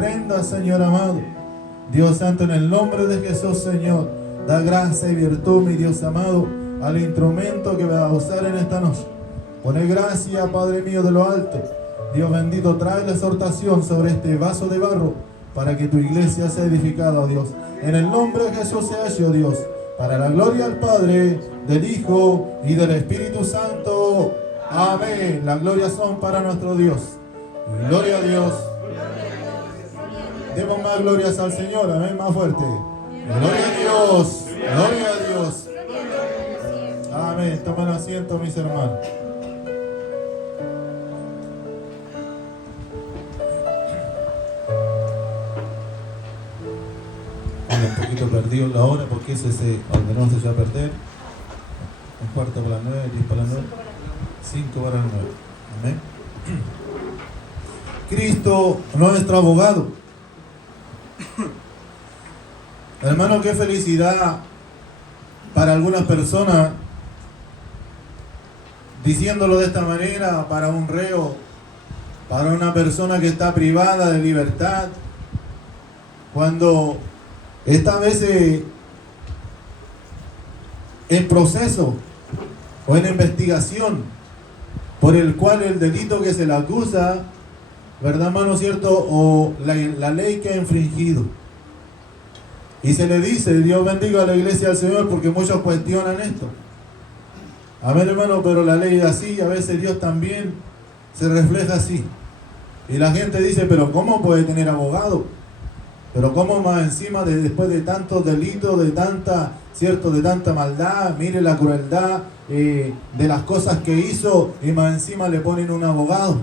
reprenda, Señor amado. Dios santo, en el nombre de Jesús, Señor, da gracia y virtud, mi Dios amado, al instrumento que va a usar en esta noche. Pone gracia, Padre mío de lo alto. Dios bendito, trae la exhortación sobre este vaso de barro para que tu iglesia sea edificada, oh Dios. En el nombre de Jesús sea hecho, Dios, para la gloria del Padre, del Hijo y del Espíritu Santo. Amén. Las glorias son para nuestro Dios. Gloria a Dios. Demos más glorias al Señor. Amén. Más fuerte. Gloria a Dios. Gloria a Dios. Amén. Tomen asiento, mis hermanos. Un poquito perdido la hora porque ese se ordenó, se va a perder. 8:45, 10 para las 9, 5 para las 9. Amén. Cristo, nuestro abogado. Hermano, qué felicidad para algunas personas, diciéndolo de esta manera, para un reo, para una persona que está privada de libertad, cuando está a veces en proceso o en investigación por el cual el delito que se le acusa, ¿verdad, hermano, cierto? O la ley que ha infringido. Y se le dice, Dios bendiga a la iglesia del Señor, porque muchos cuestionan esto. Amén, hermano, pero la ley es así, a veces Dios también se refleja así. Y la gente dice, pero ¿cómo puede tener abogado? Pero ¿cómo más encima, después de tantos delitos, de tanta, cierto, de tanta maldad, mire la crueldad de las cosas que hizo, y más encima le ponen un abogado?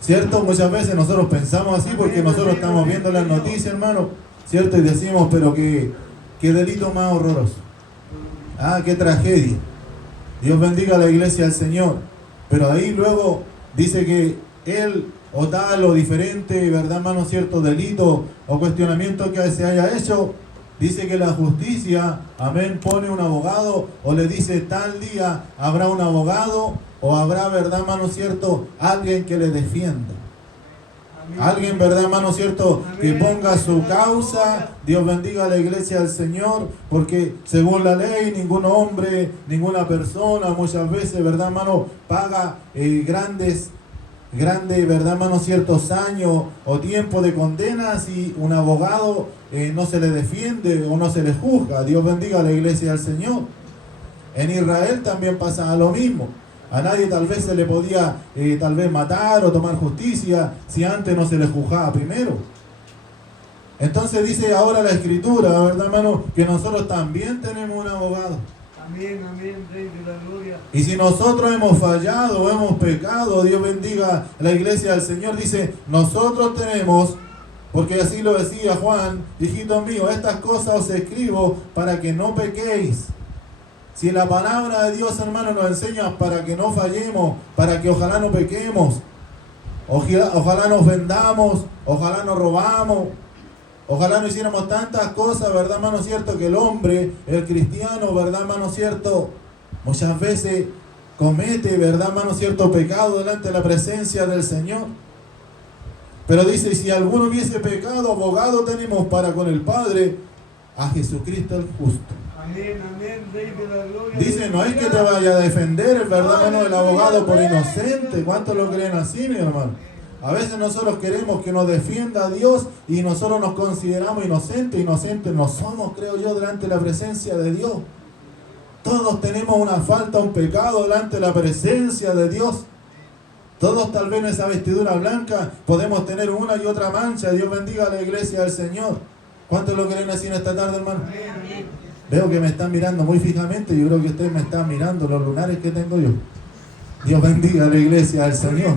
¿Cierto? Muchas veces nosotros pensamos así porque nosotros estamos viendo las noticias, hermano, ¿cierto? Y decimos, pero qué delito más horroroso. Ah, qué tragedia. Dios bendiga a la iglesia del Señor. Pero ahí luego dice que él o tal o diferente, ¿verdad, hermano, cierto, delito o cuestionamiento que se haya hecho, dice que la justicia, amén, pone un abogado, o le dice tal día habrá un abogado, o habrá, ¿verdad, hermano, cierto, alguien que le defienda. Alguien, ¿verdad, hermano, cierto, que ponga su causa. Dios bendiga a la iglesia del Señor, porque según la ley, ningún hombre, ninguna persona, muchas veces, ¿verdad, hermano, paga grandes, ¿verdad, hermano, ciertos años o tiempo de condena si un abogado no se le defiende o no se le juzga? Dios bendiga a la iglesia del Señor. En Israel también pasa lo mismo. A nadie tal vez se le podía tal vez matar o tomar justicia si antes no se le juzgaba primero. Entonces dice ahora la Escritura, ¿verdad, hermano?, que nosotros también tenemos un abogado. Amén, amén, Rey de la gloria. Y si nosotros hemos fallado o hemos pecado, Dios bendiga la iglesia del Señor, dice, nosotros tenemos, porque así lo decía Juan, hijito mío, estas cosas os escribo para que no pequéis. Si la palabra de Dios, hermano, nos enseña para que no fallemos, para que ojalá no pequemos, ojalá nos vendamos, ojalá no robamos, ojalá no hiciéramos tantas cosas, ¿verdad, hermano, cierto? Que el hombre, el cristiano, ¿verdad, hermano, cierto? Muchas veces comete, ¿verdad, hermano, cierto, pecado delante de la presencia del Señor. Pero dice, si alguno hubiese pecado, abogado tenemos para con el Padre, a Jesucristo el justo. Amén, amén, Rey de la gloria. Dice, no es que te vaya a defender, ¿verdad, hermano, el abogado por inocente. ¿Cuántos lo creen así, mi hermano? A veces nosotros queremos que nos defienda Dios y nosotros nos consideramos inocentes. Inocentes no somos, creo yo, delante de la presencia de Dios. Todos tenemos una falta, un pecado delante de la presencia de Dios. Todos tal vez en esa vestidura blanca podemos tener una y otra mancha. Dios bendiga a la iglesia del Señor. ¿Cuántos lo creen así en esta tarde, hermano? Veo que me están mirando muy fijamente. Yo creo que ustedes me están mirando los lunares que tengo yo. Dios bendiga a la iglesia del Señor.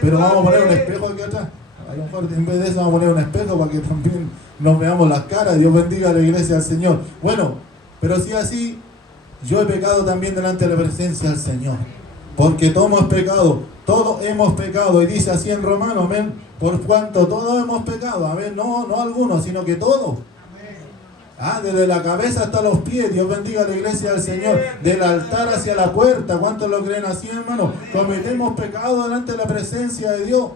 Pero vamos a poner un espejo aquí atrás. A lo mejor en vez de eso vamos a poner un espejo para que también nos veamos las caras. Dios bendiga a la iglesia del Señor. Bueno, pero si así, yo he pecado también delante de la presencia del Señor. Porque todos hemos pecado. Todos hemos pecado. Y dice así en Romanos, amén. Por cuanto todos hemos pecado. Amén. No algunos, sino que todos. Desde la cabeza hasta los pies. Dios bendiga a la iglesia del Señor. Del altar hacia la puerta. ¿Cuántos lo creen así, hermano? Cometemos pecado delante de la presencia de Dios.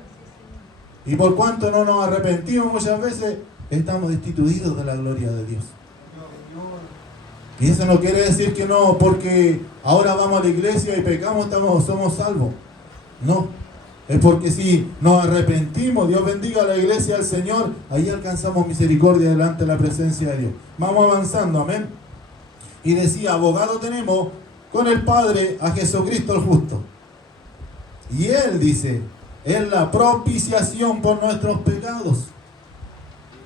Y por cuanto no nos arrepentimos muchas veces, estamos destituidos de la gloria de Dios. Y eso no quiere decir que no, porque ahora vamos a la iglesia y pecamos, somos salvos. No, es porque si nos arrepentimos, Dios bendiga a la iglesia del Señor, ahí alcanzamos misericordia delante de la presencia de Dios. Vamos avanzando, amén. Y decía, abogado tenemos con el Padre a Jesucristo el justo. Y Él dice, es la propiciación por nuestros pecados.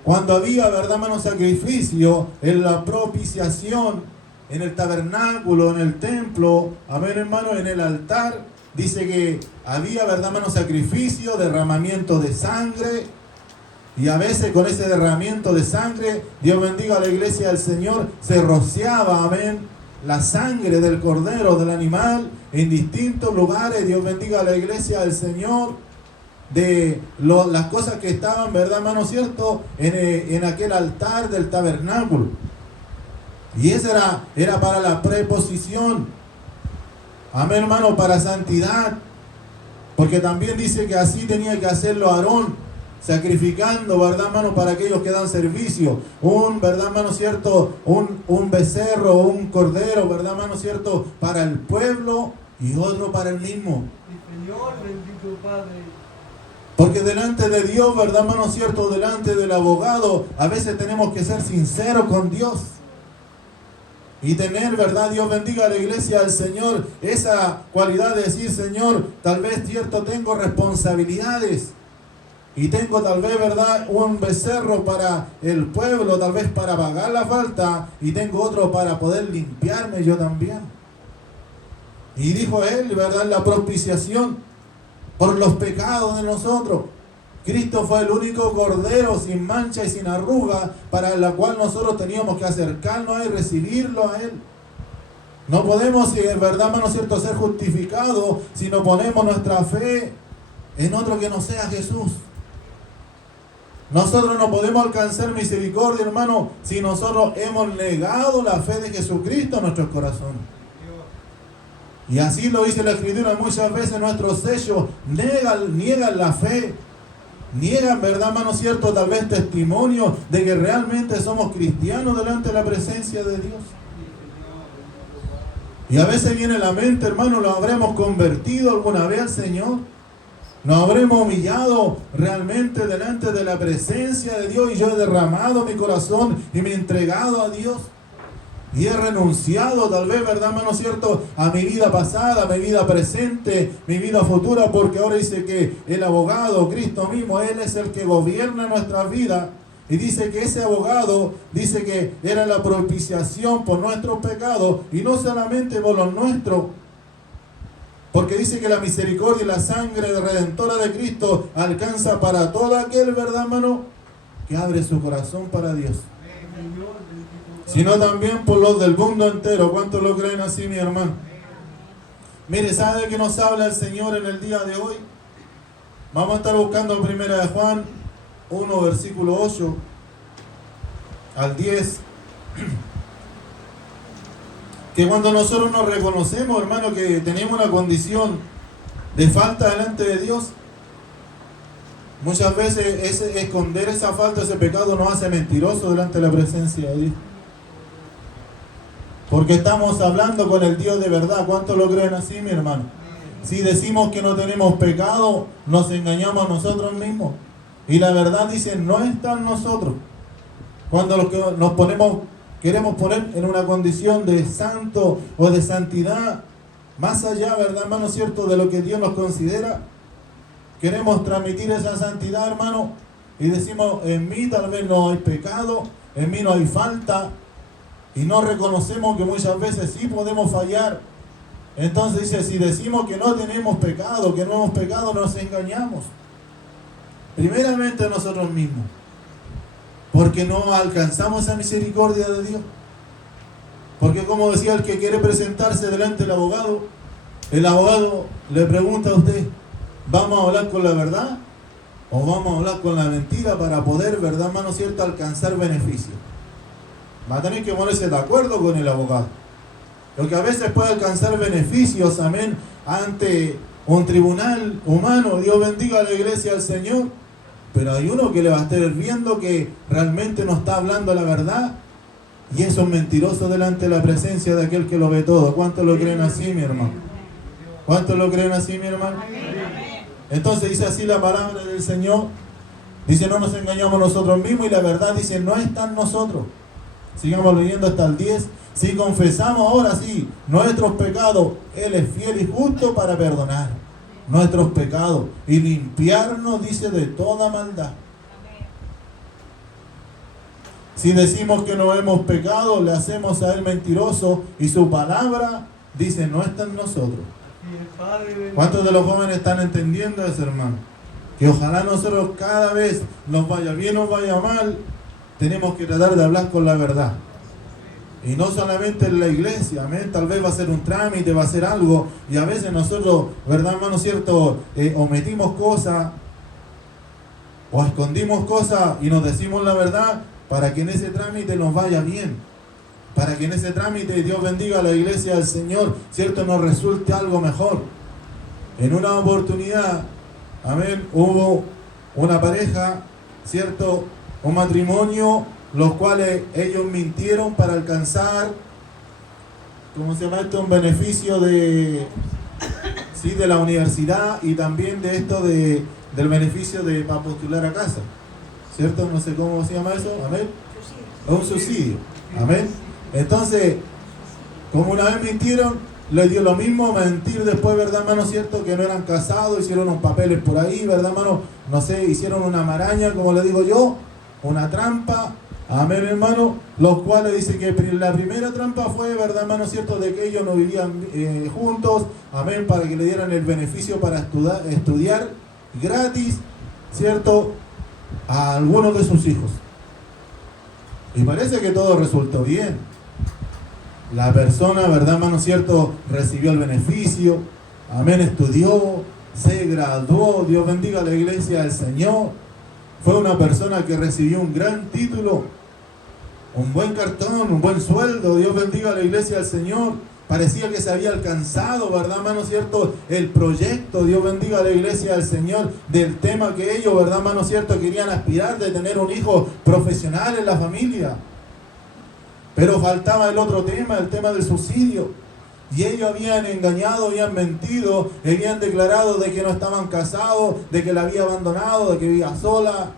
Cuando había, verdad, hermano, sacrificio, en la propiciación, en el tabernáculo, en el templo, amén, hermano, en el altar, dice que había, verdad, hermano, sacrificio, derramamiento de sangre, y a veces con ese derramamiento de sangre, Dios bendiga a la iglesia del Señor, se rociaba, amén, la sangre del cordero, del animal, en distintos lugares. Dios bendiga a la iglesia del Señor, de las cosas que estaban, verdad, hermano, cierto, en aquel altar del tabernáculo. Y esa era para la preposición, amén, hermano, para santidad, porque también dice que así tenía que hacerlo Aarón, sacrificando, verdad, hermano, para aquellos que dan servicio, verdad, hermano, cierto, un becerro, un cordero, verdad, hermano, cierto, para el pueblo y otro para el mismo. Mi Señor, bendito Padre. Porque delante de Dios, verdad, hermano, cierto, delante del abogado, a veces tenemos que ser sinceros con Dios. Y tener, verdad, Dios bendiga a la iglesia del Señor, esa cualidad de decir, Señor, tal vez, cierto, tengo responsabilidades. Y tengo tal vez, verdad, un becerro para el pueblo, tal vez para pagar la falta, y tengo otro para poder limpiarme yo también. Y dijo él, verdad, la propiciación por los pecados de nosotros. Cristo fue el único cordero sin mancha y sin arruga, para la cual nosotros teníamos que acercarnos a Él, recibirlo a Él. No podemos, verdad, hermano, cierto, ser justificados si no ponemos nuestra fe en otro que no sea Jesús. Nosotros no podemos alcanzar misericordia, hermano, si nosotros hemos negado la fe de Jesucristo en nuestros corazones. Y así lo dice la Escritura, muchas veces nuestros sellos niegan la fe, niegan, verdad, hermano, cierto, tal vez testimonio de que realmente somos cristianos delante de la presencia de Dios. Y a veces viene la mente, hermano, ¿lo habremos convertido alguna vez al Señor? ¿Nos habremos humillado realmente delante de la presencia de Dios? Y yo he derramado mi corazón y me he entregado a Dios. Y he renunciado, tal vez, verdad, hermano, cierto, a mi vida pasada, a mi vida presente, mi vida futura, porque ahora dice que el abogado, Cristo mismo, Él es el que gobierna nuestra vida. Y dice que ese abogado, dice que era la propiciación por nuestros pecados, y no solamente por los nuestros, porque dice que la misericordia y la sangre redentora de Cristo alcanza para todo aquel, verdad, hermano, que abre su corazón para Dios. Sino también por los del mundo entero. ¿Cuántos lo creen así, mi hermano? Mire, ¿sabe de qué nos habla el Señor en el día de hoy? Vamos a estar buscando 1 de Juan 1, versículo 8 al 10. Que cuando nosotros nos reconocemos, hermano, que tenemos una condición de falta delante de Dios, muchas veces esconder esa falta, ese pecado, nos hace mentirosos delante de la presencia de Dios. Porque estamos hablando con el Dios de verdad. ¿Cuántos lo creen así, mi hermano? Si decimos que no tenemos pecado, nos engañamos a nosotros mismos. Y la verdad dice, no está en nosotros. Cuando queremos poner en una condición de santo o de santidad, más allá, verdad, hermano, cierto, de lo que Dios nos considera, queremos transmitir esa santidad, hermano, y decimos, en mí tal vez no hay pecado, en mí no hay falta. Y no reconocemos que muchas veces sí podemos fallar. Entonces dice, si decimos que no tenemos pecado, que no hemos pecado, nos engañamos. Primeramente nosotros mismos. Porque no alcanzamos esa misericordia de Dios. Porque como decía el que quiere presentarse delante del abogado, el abogado le pregunta a usted, ¿vamos a hablar con la verdad? ¿O vamos a hablar con la mentira para poder, verdad, hermano, cierto, alcanzar beneficio? Va a tener que ponerse de acuerdo con el abogado. Porque a veces puede alcanzar beneficios, amén, ante un tribunal humano. Dios bendiga a la iglesia del Señor. Pero hay uno que le va a estar viendo que realmente no está hablando la verdad. Y eso es mentiroso delante de la presencia de aquel que lo ve todo. ¿Cuántos lo creen así, mi hermano? ¿Cuántos lo creen así, mi hermano? Entonces dice así la palabra del Señor. Dice, no nos engañamos nosotros mismos, y la verdad dice, no está en nosotros. Sigamos leyendo hasta el 10. Si confesamos ahora sí nuestros pecados, Él es fiel y justo para perdonar nuestros pecados y limpiarnos, dice, de toda maldad. Si decimos que no hemos pecado, le hacemos a Él mentiroso, y su palabra, dice, no está en nosotros. ¿Cuántos de los jóvenes están entendiendo eso, hermano? Que ojalá nosotros cada vez nos vaya bien o vaya mal, tenemos que tratar de hablar con la verdad. Y no solamente en la iglesia, amén. Tal vez va a ser un trámite, va a ser algo, y a veces nosotros, ¿verdad, hermano, cierto? Omitimos cosas o escondimos cosas y nos decimos la verdad para que en ese trámite nos vaya bien, para que en ese trámite Dios bendiga a la iglesia del Señor, ¿cierto? Nos resulte algo mejor. En una oportunidad, amén, hubo una pareja, ¿cierto? Un matrimonio, los cuales ellos mintieron para alcanzar, ¿cómo se llama esto? Un beneficio de la universidad, y también de esto del beneficio para postular a casa, ¿cierto? No sé cómo se llama eso, amén. Es un subsidio, amén. Entonces, como una vez mintieron, les dio lo mismo mentir después, ¿verdad, hermano? ¿Cierto? Que no eran casados, hicieron unos papeles por ahí, ¿verdad, hermano? No sé, hicieron una maraña, como le digo yo, una trampa, amén, hermano. Los cuales dice que la primera trampa fue, ¿verdad, hermano? ¿Cierto? De que ellos no vivían juntos, amén, para que le dieran el beneficio para estudiar gratis, ¿cierto? A algunos de sus hijos. Y parece que todo resultó bien. La persona, ¿verdad, hermano, cierto? Recibió el beneficio, amén, estudió, se graduó, Dios bendiga a la iglesia del Señor. Fue una persona que recibió un gran título, un buen cartón, un buen sueldo, Dios bendiga a la iglesia del Señor. Parecía que se había alcanzado, ¿verdad, hermano, cierto? El proyecto, Dios bendiga a la iglesia del Señor, del tema que ellos, ¿verdad, hermano, cierto? Querían aspirar de tener un hijo profesional en la familia. Pero faltaba el otro tema, el tema del subsidio. Y ellos habían engañado, habían mentido, habían declarado de que no estaban casados, de que la había abandonado, de que vivía sola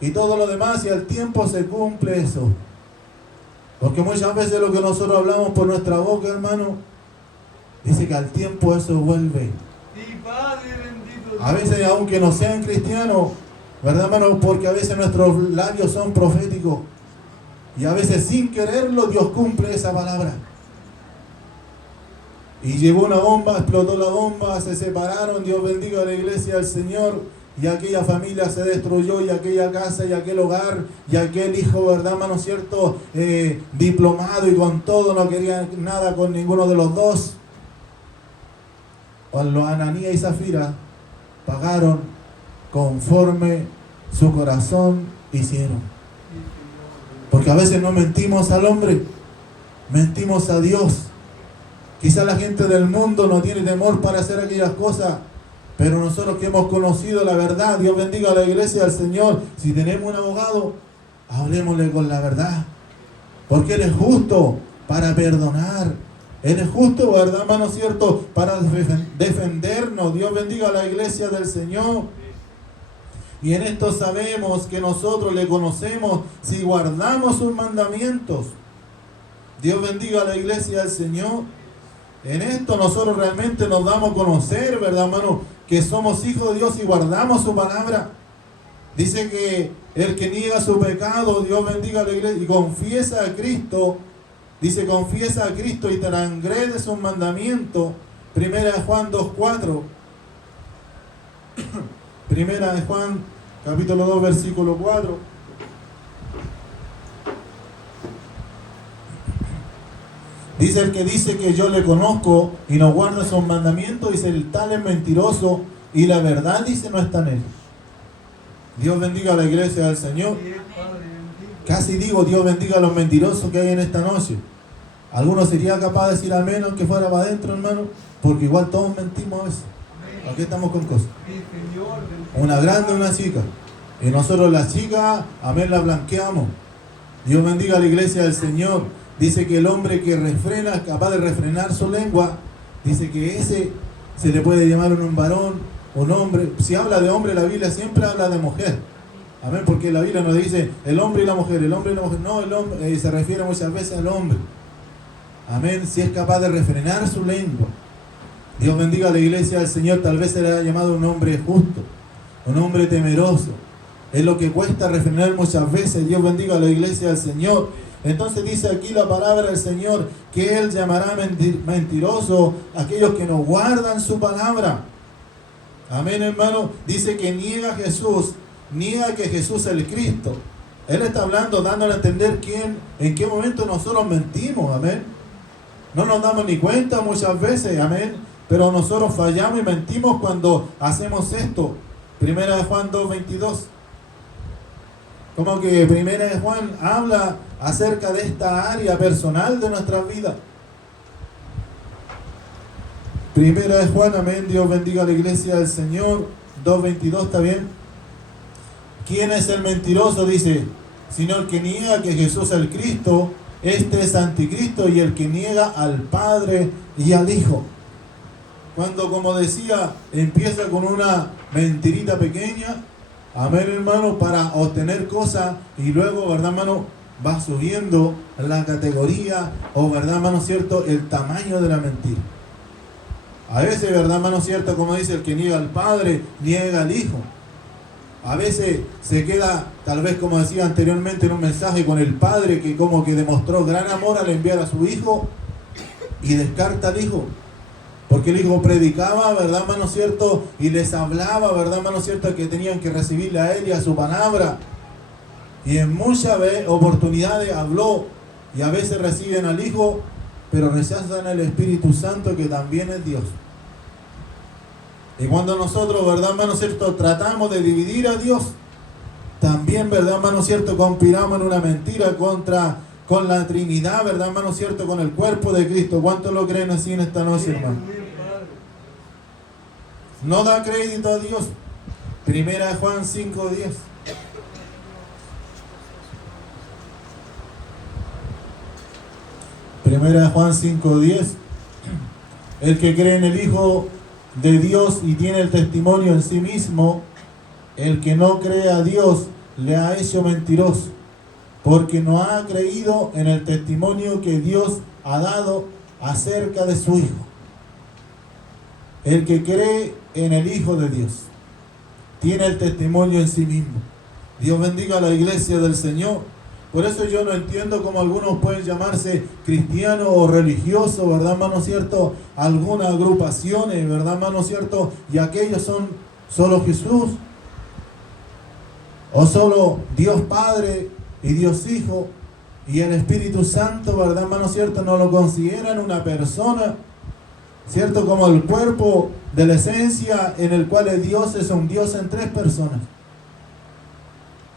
y todo lo demás, y al tiempo se cumple eso. Porque muchas veces lo que nosotros hablamos por nuestra boca, hermano, dice que al tiempo eso vuelve. A veces, aunque no sean cristianos, ¿verdad, hermano? Porque a veces nuestros labios son proféticos. Y a veces sin quererlo Dios cumple esa palabra. Y llegó una bomba, explotó la bomba, se separaron, Dios bendiga a la iglesia del Señor, y aquella familia se destruyó, y aquella casa, y aquel hogar, y aquel hijo, ¿verdad, hermano, cierto? Diplomado y con todo, no quería nada con ninguno de los dos. Cuando Ananías y Zafira pagaron conforme su corazón hicieron. Porque a veces no mentimos al hombre, mentimos a Dios. Quizá la gente del mundo no tiene temor para hacer aquellas cosas, pero nosotros que hemos conocido la verdad, Dios bendiga a la iglesia del Señor, si tenemos un abogado, hablemosle con la verdad, porque Él es justo para perdonar. Él es justo, ¿verdad, hermano, cierto? Para defendernos. Dios bendiga a la iglesia del Señor. Y en esto sabemos que nosotros le conocemos si guardamos sus mandamientos. Dios bendiga a la iglesia del Señor. En esto nosotros realmente nos damos a conocer, ¿verdad, hermano? Que somos hijos de Dios y guardamos su palabra. Dice que el que niega su pecado, Dios bendiga a la iglesia, y confiesa a Cristo, dice, confiesa a Cristo y transgrede sus mandamientos. Primera de Juan 2:4. Primera de Juan, capítulo 2, versículo 4. Dice, el que dice que yo le conozco y no guarda sus mandamientos, dice, el tal es mentiroso y la verdad, dice, no está en él. Dios bendiga a la iglesia del Señor. Casi digo, Dios bendiga a los mentirosos que hay en esta noche. Algunos sería capaz de decir amén aunque fuera para adentro, hermano, porque igual todos mentimos a veces. Aquí estamos con cosas. Una grande, una chica. Y nosotros las chicas, amén, las blanqueamos. Dios bendiga a la iglesia del Señor. Dice que el hombre que refrena, capaz de refrenar su lengua, dice que ese se le puede llamar un varón, un hombre. Si habla de hombre, la Biblia siempre habla de mujer. Amén, porque la Biblia nos dice el hombre y la mujer, el hombre y la mujer. No, el hombre se refiere muchas veces al hombre. Amén, si es capaz de refrenar su lengua. Dios bendiga a la iglesia del Señor. Tal vez se le haya llamado un hombre justo, un hombre temeroso. Es lo que cuesta refrenar muchas veces. Dios bendiga a la iglesia del Señor. Entonces dice aquí la palabra del Señor que Él llamará mentiroso a aquellos que no guardan su palabra. Amén, hermano. Dice que niega a Jesús, niega que Jesús es el Cristo. Él está hablando, dándole a entender en qué momento nosotros mentimos. Amén. No nos damos ni cuenta muchas veces. Amén. Pero nosotros fallamos y mentimos cuando hacemos esto. Primera de Juan 2:22. Como que Primera de Juan habla acerca de esta área personal de nuestras vidas. Primera de Juan, amén, Dios bendiga a la iglesia del Señor. 2:22, ¿está bien? ¿Quién es el mentiroso? Dice, sino el que niega que Jesús es el Cristo. Este es anticristo y el que niega al Padre y al Hijo. Cuando, como decía, empieza con una mentirita pequeña, amén, hermano, para obtener cosas y luego, verdad, hermano, va subiendo la categoría o, verdad, hermano, cierto, el tamaño de la mentira. A veces, verdad, hermano, cierto, como dice, el que niega al Padre, niega al Hijo. A veces se queda, tal vez como decía anteriormente en un mensaje, con el Padre que como que demostró gran amor al enviar a su Hijo y descarta al Hijo. Porque el Hijo predicaba, ¿verdad, hermano cierto? Y les hablaba, ¿verdad, hermano cierto? Que tenían que recibirle a Él y a su palabra. Y en muchas oportunidades habló. Y a veces reciben al Hijo, pero rechazan al Espíritu Santo, que también es Dios. Y cuando nosotros, ¿verdad, hermano cierto? Tratamos de dividir a Dios, también, ¿verdad, hermano cierto? Conspiramos en una mentira con la Trinidad, ¿verdad, hermano cierto? Con el cuerpo de Cristo. ¿Cuántos lo creen así en esta noche, hermano? No da crédito a Dios. Primera de Juan 5:10. Primera de Juan 5:10. El que cree en el Hijo de Dios y tiene el testimonio en sí mismo, el que no cree a Dios le ha hecho mentiroso, porque no ha creído en el testimonio que Dios ha dado acerca de su Hijo. El que cree en el Hijo de Dios tiene el testimonio en sí mismo. Dios bendiga a la iglesia del Señor. Por eso yo no entiendo cómo algunos pueden llamarse cristianos o religiosos, ¿verdad, hermano cierto? Algunas agrupaciones, ¿verdad, hermano cierto? Y aquellos son solo Jesús, o solo Dios Padre y Dios Hijo y el Espíritu Santo, ¿verdad, hermano cierto? No lo consideran una persona, ¿cierto? Como el cuerpo de la esencia en el cual Dios es un Dios en tres personas.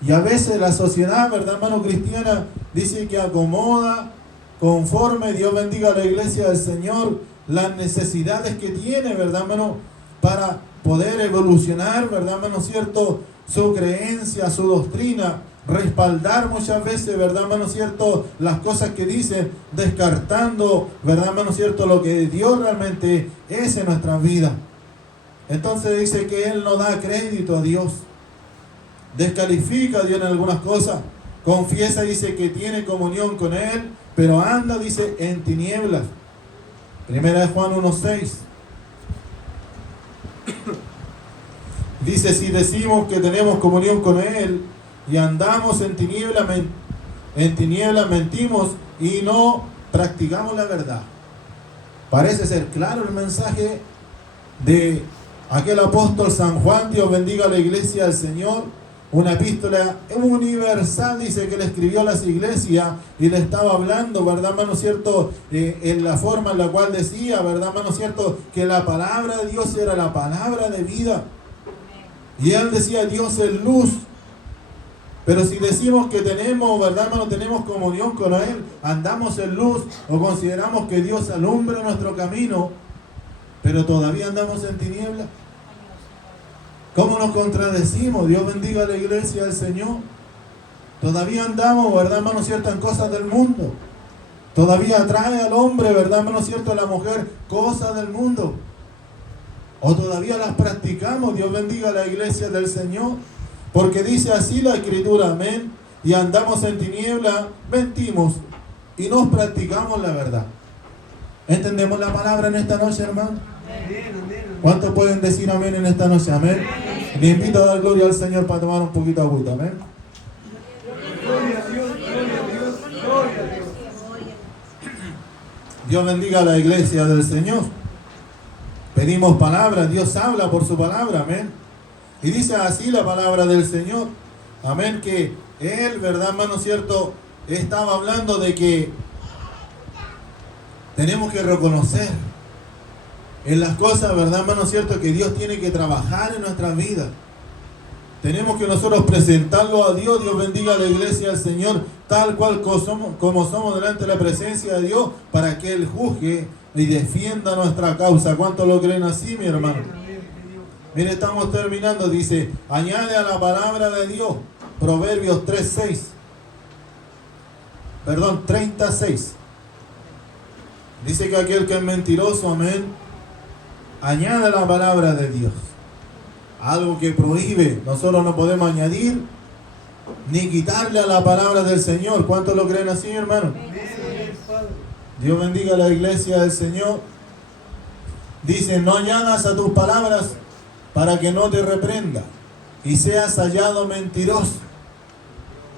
Y a veces la sociedad, ¿verdad, hermano, cristiana, dice que acomoda conforme, Dios bendiga a la iglesia del Señor, las necesidades que tiene, ¿verdad, hermano? Para poder evolucionar, ¿verdad, hermano, cierto? Su creencia, su doctrina, respaldar muchas veces, ¿verdad, hermano, cierto? Las cosas que dicen, descartando, ¿verdad, hermano, cierto? Lo que Dios realmente es en nuestras vidas. Entonces dice que Él no da crédito a Dios. Descalifica a Dios en algunas cosas. Confiesa, dice que tiene comunión con Él, pero anda, dice, en tinieblas. Primera de Juan 1:6. Dice, si decimos que tenemos comunión con Él y andamos en tinieblas mentimos y no practicamos la verdad. Parece ser claro el mensaje de aquel apóstol San Juan. Dios bendiga a la iglesia del Señor. Una epístola universal, dice, que le escribió a las iglesias y le estaba hablando, ¿verdad, hermano cierto? En la forma en la cual decía, ¿verdad, hermano cierto? Que la palabra de Dios era la palabra de vida. Y él decía, Dios es luz. Pero si decimos que tenemos, ¿verdad, hermano? Tenemos comunión con Él, andamos en luz, o consideramos que Dios alumbra nuestro camino, pero todavía andamos en tinieblas. ¿Cómo nos contradecimos? Dios bendiga a la iglesia del Señor. Todavía andamos, ¿verdad, hermano cierto?, en cosas del mundo. Todavía atrae al hombre, ¿verdad, hermano cierto?, a la mujer, cosas del mundo. O todavía las practicamos. Dios bendiga a la iglesia del Señor. Porque dice así la Escritura, amén. Y andamos en tiniebla, mentimos y nos practicamos la verdad. ¿Entendemos la palabra en esta noche, hermano? ¿Cuántos pueden decir amén en esta noche? Amén. Le invito a dar gloria al Señor para tomar un poquito de agüita, amén. Gloria a Dios, gloria a Dios, gloria a Dios. Dios bendiga a la iglesia del Señor. Pedimos palabra, Dios habla por su palabra, amén. Y dice así la palabra del Señor, amén, que Él, ¿verdad, hermano cierto?, estaba hablando de que tenemos que reconocer en las cosas, ¿verdad, hermano cierto?, que Dios tiene que trabajar en nuestras vidas. Tenemos que nosotros presentarlo a Dios. Dios bendiga a la iglesia del Señor, tal cual como somos delante de la presencia de Dios, para que Él juzgue y defienda nuestra causa. ¿Cuántos lo creen así, mi hermano? Mire, estamos terminando. Dice, añade a la palabra de Dios, Proverbios 36. Dice que aquel que es mentiroso, amén, añade la palabra de Dios. Algo que prohíbe, nosotros no podemos añadir ni quitarle a la palabra del Señor. ¿Cuántos lo creen así, hermano? Dios bendiga a la iglesia del Señor. Dice, no añadas a tus palabras para que no te reprenda y seas hallado mentiroso.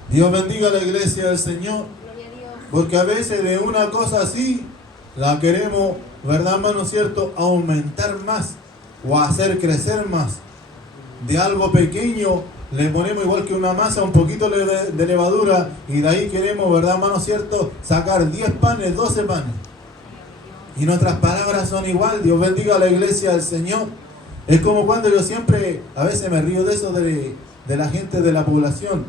Dios bendiga a la iglesia del Señor. Porque a veces de una cosa así la queremos, ¿verdad, hermano cierto?, aumentar más o hacer crecer más. De algo pequeño le ponemos, igual que una masa, un poquito de levadura, y de ahí queremos, ¿verdad, hermano cierto?, sacar 10 panes, 12 panes. Y nuestras palabras son igual. Dios bendiga a la iglesia del Señor. Es como cuando yo siempre, a veces me río de eso, de la gente de la población,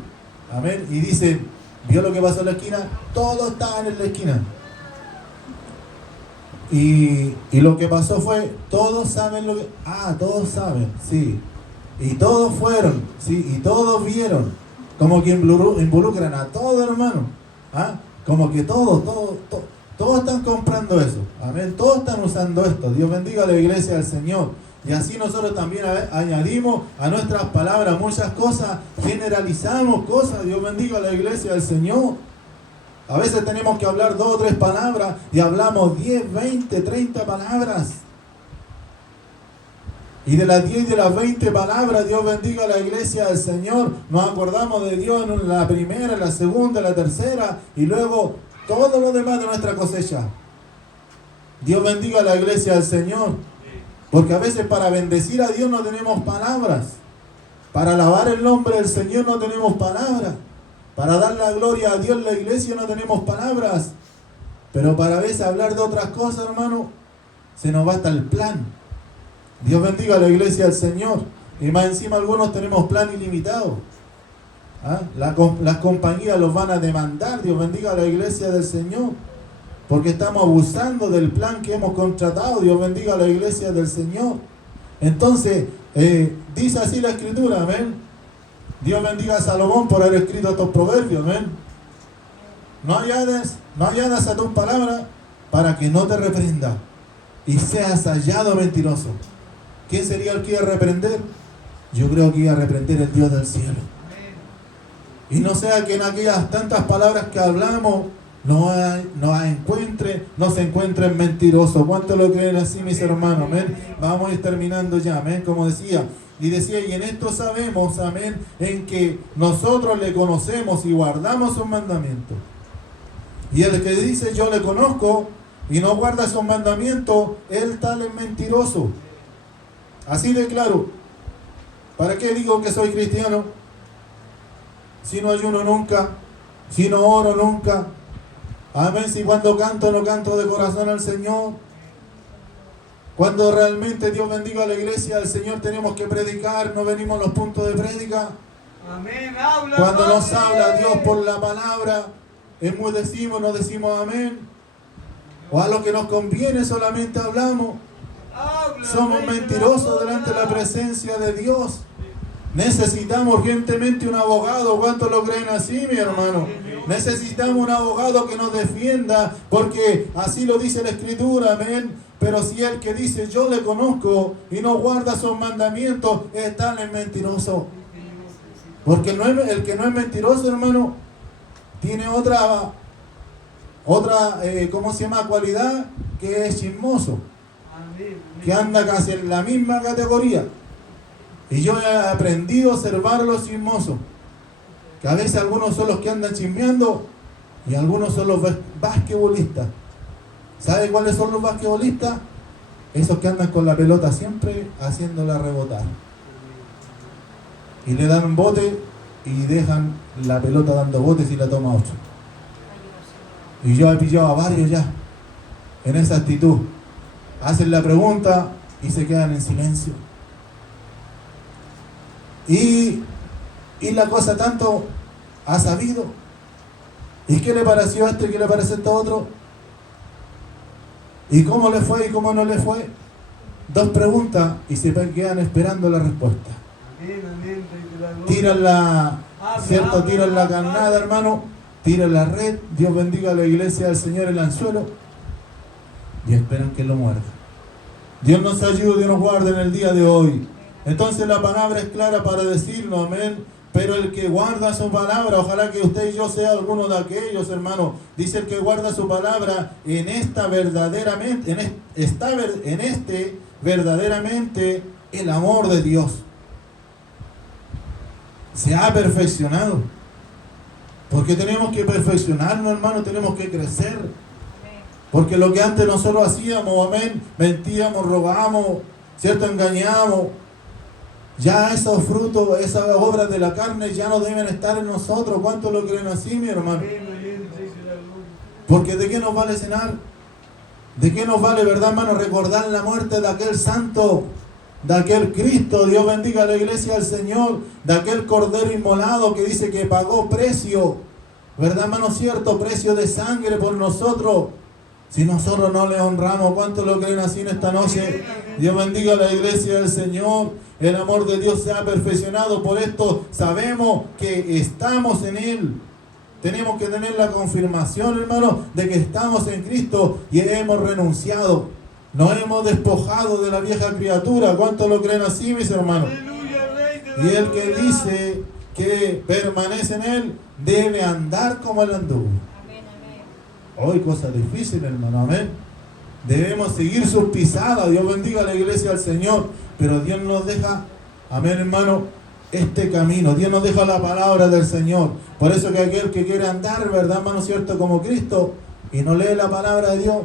amén, y dicen, ¿vio lo que pasó en la esquina? Todos estaban en la esquina. Y lo que pasó fue, todos saben lo que... todos saben, sí. Y todos fueron, sí, y todos vieron. Como que involucran a todos, hermano. Como que todos están comprando eso. Amén. Todos están usando esto. Dios bendiga a la iglesia del Señor. Y así nosotros también añadimos a nuestras palabras muchas cosas, generalizamos cosas. Dios bendiga a la iglesia del Señor. A veces tenemos que hablar 2 o 3 palabras y hablamos 10, 20, 30 palabras. Y de las 10 y de las 20 palabras, Dios bendiga a la iglesia del Señor, nos acordamos de Dios en la primera, en la segunda, en la tercera, y luego todo lo demás de nuestra cosecha. Dios bendiga a la iglesia del Señor. Porque a veces para bendecir a Dios no tenemos palabras. Para alabar el nombre del Señor no tenemos palabras. Para dar la gloria a Dios en la iglesia no tenemos palabras. Pero para a veces hablar de otras cosas, hermano, se nos va hasta el plan. Dios bendiga a la iglesia del Señor. Y más encima algunos tenemos plan ilimitado. Las compañías los van a demandar. Dios bendiga a la iglesia del Señor. Porque estamos abusando del plan que hemos contratado. Dios bendiga a la iglesia del Señor. Entonces, dice así la Escritura, amén. Dios bendiga a Salomón por haber escrito estos proverbios, amén. No añadas a tus palabras para que no te reprenda y seas hallado mentiroso. ¿Quién sería el que iba a reprender? Yo creo que iba a reprender el Dios del cielo. Y no sea que en aquellas tantas palabras que hablamos no se encuentren mentirosos. ¿Cuántos lo creen así, mis hermanos? Amén. Vamos a ir terminando ya, amén. Como decía, y en esto sabemos, amén, en que nosotros le conocemos y guardamos sus mandamientos. Y el que dice yo le conozco y no guarda sus mandamientos, él tal es mentiroso. Así de claro. ¿Para qué digo que soy cristiano? Si no ayuno nunca, si no oro nunca. Amén. Si cuando canto no canto de corazón al Señor. Cuando realmente Dios bendiga a la iglesia del Señor tenemos que predicar, no venimos a los puntos de prédica. Amén. Habla, cuando nos habla Dios por la palabra, enmudecimos, no decimos amén. O a lo que nos conviene solamente hablamos. Somos mentirosos delante de la presencia de Dios. Necesitamos urgentemente un abogado. ¿Cuántos lo creen así, mi hermano? Necesitamos un abogado que nos defienda, porque así lo dice la Escritura, amén. Pero si el que dice yo le conozco y no guarda sus mandamientos, es tal es mentiroso. Porque el que no es mentiroso, hermano, tiene otra ¿cómo se llama? Cualidad, que es chismoso, que anda casi en la misma categoría. Y yo he aprendido a observar los chismosos, que a veces algunos son los que andan chismeando y algunos son los basquetbolistas. ¿Sabe cuáles son los basquetbolistas? Esos que andan con la pelota siempre haciéndola rebotar. Y le dan un bote y dejan la pelota dando botes y la toma otro. Y yo he pillado a varios ya en esa actitud. Hacen la pregunta y se quedan en silencio. Y la cosa tanto ha sabido. ¿Y qué le pareció a este y qué le parece a este otro? ¿Y cómo le fue y cómo no le fue? Dos preguntas y se quedan esperando la respuesta. Tiran la, ¿cierto? Tiran la carnada, hermano. Tiran la red. Dios bendiga a la iglesia del Señor, el anzuelo. Y esperan que lo muerda. Dios nos ayude, Dios nos guarde en el día de hoy. Entonces la palabra es clara para decirlo, amén. Pero el que guarda su palabra, ojalá que usted y yo sea alguno de aquellos, hermano. Dice el que guarda su palabra, en esta verdaderamente, en este verdaderamente el amor de Dios se ha perfeccionado. Porque tenemos que perfeccionarnos, hermano, tenemos que crecer. Porque lo que antes nosotros hacíamos, amén, mentíamos, robábamos, ¿cierto? Engañamos. Ya esos frutos, esas obras de la carne ya no deben estar en nosotros. ¿Cuántos lo creen así, mi hermano? Porque ¿de qué nos vale cenar? ¿De qué nos vale, verdad, hermano, recordar la muerte de aquel santo, de aquel Cristo? Dios bendiga a la iglesia del Señor, de aquel cordero inmolado que dice que pagó precio, ¿verdad, hermano? Cierto precio de sangre por nosotros. Si nosotros no le honramos, ¿cuántos lo creen así en esta noche? Dios bendiga a la iglesia del Señor. El amor de Dios se ha perfeccionado. Por esto sabemos que estamos en Él. Tenemos que tener la confirmación, hermano, de que estamos en Cristo y hemos renunciado. Nos hemos despojado de la vieja criatura. ¿Cuántos lo creen así, mis hermanos? Y el que dice que permanece en Él debe andar como Él anduvo. Hoy cosa difícil, hermano, amén. Debemos seguir sus pisadas. Dios bendiga a la iglesia del Señor. Pero Dios nos deja, amén, hermano, este camino. Dios nos deja la palabra del Señor. Por eso que aquel que quiere andar, ¿verdad, hermano, cierto, como Cristo, y no lee la palabra de Dios,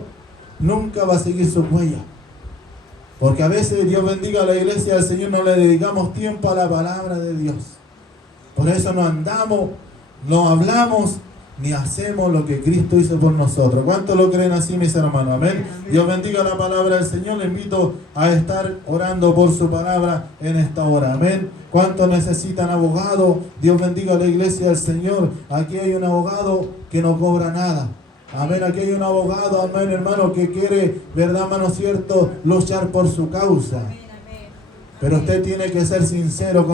nunca va a seguir su huella. Porque a veces, Dios bendiga a la iglesia del Señor, no le dedicamos tiempo a la palabra de Dios. Por eso no andamos, no hablamos, ni hacemos lo que Cristo hizo por nosotros. ¿Cuántos lo creen así, mis hermanos? Amén. Dios bendiga la palabra del Señor. Le invito a estar orando por su palabra en esta hora. Amén. ¿Cuántos necesitan abogado? Dios bendiga a la iglesia del Señor. Aquí hay un abogado que no cobra nada. Amén. Aquí hay un abogado, amén, hermano, que quiere, verdad, hermano, cierto, luchar por su causa. Pero usted tiene que ser sincero con